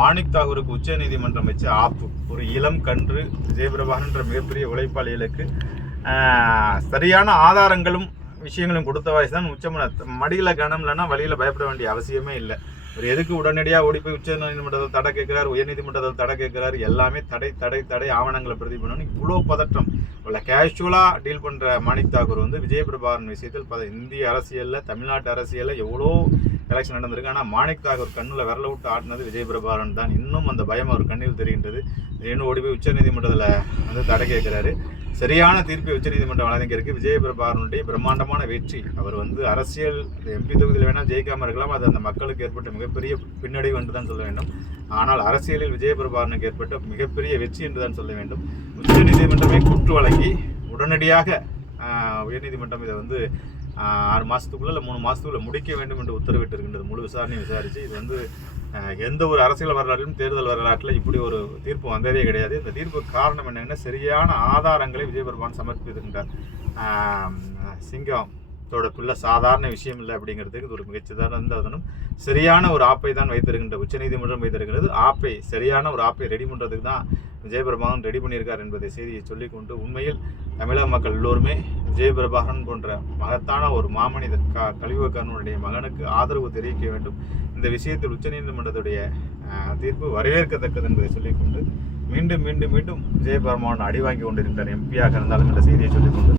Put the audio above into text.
மாணிக் தாகூருக்கு உச்ச நீதிமன்றம் வச்சு ஆப்பு. ஒரு இளம் கன்று விஜயபிரபாகரன் என்ற மிகப்பெரிய உழைப்பாளிகளுக்கு சரியான ஆதாரங்களும் விஷயங்களும் கொடுத்த வாய்ஸ் தான் மடியில் கனம் இல்லைன்னா வழியில் பயப்பட வேண்டிய அவசியமே இல்லை. ஒரு எதுக்கு உடனடியாக ஓடி போய் உச்ச நீதிமன்றத்தில் தடை கேட்கிறார், உயர்நீதிமன்றத்தில் தடை கேட்கிறார், எல்லாமே தடை தடை தடை ஆவணங்களை பிரதி பண்ணணும். இவ்வளோ பதற்றம் இவ்வளோ கேஷுவலாக டீல் பண்ணுற மாணிக் தாகூர் வந்து விஜயபிரபாகரன் விஷயத்தில் இந்திய அரசியலில் தமிழ்நாட்டு அரசியலில் எவ்வளோ எலெக்ஷன் நடந்திருக்கு. ஆனால் மாணிக் தாகூர் கண்ணில் விரல விட்டு ஆட்டினது விஜயபிரபாகரன் தான். இன்னும் அந்த பயம் அவர் கண்ணில் தெரிகின்றது. இன்னும் ஓடி போய் உச்சநீதிமன்றத்தில் வந்து தடை கேட்கிறாரு. சரியான தீர்ப்பை உச்சநீதிமன்றம் வழங்கியிருக்கு. விஜயபிரபாகரனுடைய பிரம்மாண்டமான வெற்றி. அவர் வந்து அரசியல் எம்பி தொகுதியில் வேணால் ஜெயிக்காமல் இருக்கலாம், அது அந்த மக்களுக்கு ஏற்பட்ட மிகப்பெரிய பின்னடைவு என்று தான் சொல்ல வேண்டும். ஆனால் அரசியலில் விஜயபிரபாகரனுக்கு ஏற்பட்ட மிகப்பெரிய வெற்றி என்று தான் சொல்ல வேண்டும். உச்சநீதிமன்றமே கூற்று வழங்கி உடனடியாக உயர்நீதிமன்றம் இதை வந்து 6 மாதத்துக்குள்ள இல்லை 3 மாதத்துக்குள்ள முடிக்க வேண்டும் என்று உத்தரவிட்டிருக்கின்றது. முழு விசாரணையை விசாரித்து இது வந்து எந்த ஒரு அரசியல் வரலாற்றிலும் தேர்தல் வரலாற்றில் இப்படி ஒரு தீர்ப்பு வந்ததே கிடையாது. இந்த தீர்ப்புக்கு காரணம் என்னென்னா சரியான ஆதாரங்களை விஜயபிரபாகரன் சமர்ப்பித்திருக்கின்றார். சிங்கத்தோட பிள்ளை சாதாரண விஷயம் இல்லை அப்படிங்கிறதுக்கு இது ஒரு மிகச்சிறந்ததனும் சரியான ஒரு ஆப்பை தான் வைத்திருக்கின்ற உச்சநீதிமன்றம் வைத்திருக்கிறது. சரியான ஒரு ஆப்பை ரெடி பண்ணுறதுக்கு தான் விஜயபிரபாகரன் ரெடி பண்ணியிருக்கார் என்பதை செய்தியை சொல்லிக்கொண்டு, உண்மையில் தமிழக மக்கள் எல்லோருமே விஜயபிரபாகரன் போன்ற மகத்தான ஒரு மாமனிதன் கலியுகக்கரனுடைய மகனுக்கு ஆதரவு தெரிவிக்க வேண்டும். இந்த விஷயத்தில் உச்சநீதிமன்றத்துடைய தீர்ப்பு வரவேற்கத்தக்கது என்பதை சொல்லிக்கொண்டு, மீண்டும் மீண்டும் மீண்டும் விஜயபிரபாகரன் அடி வாங்கி கொண்டிருக்கின்ற எம்பியாக இருந்தாலும் என்ற செய்தியை சொல்லிக்கொண்டு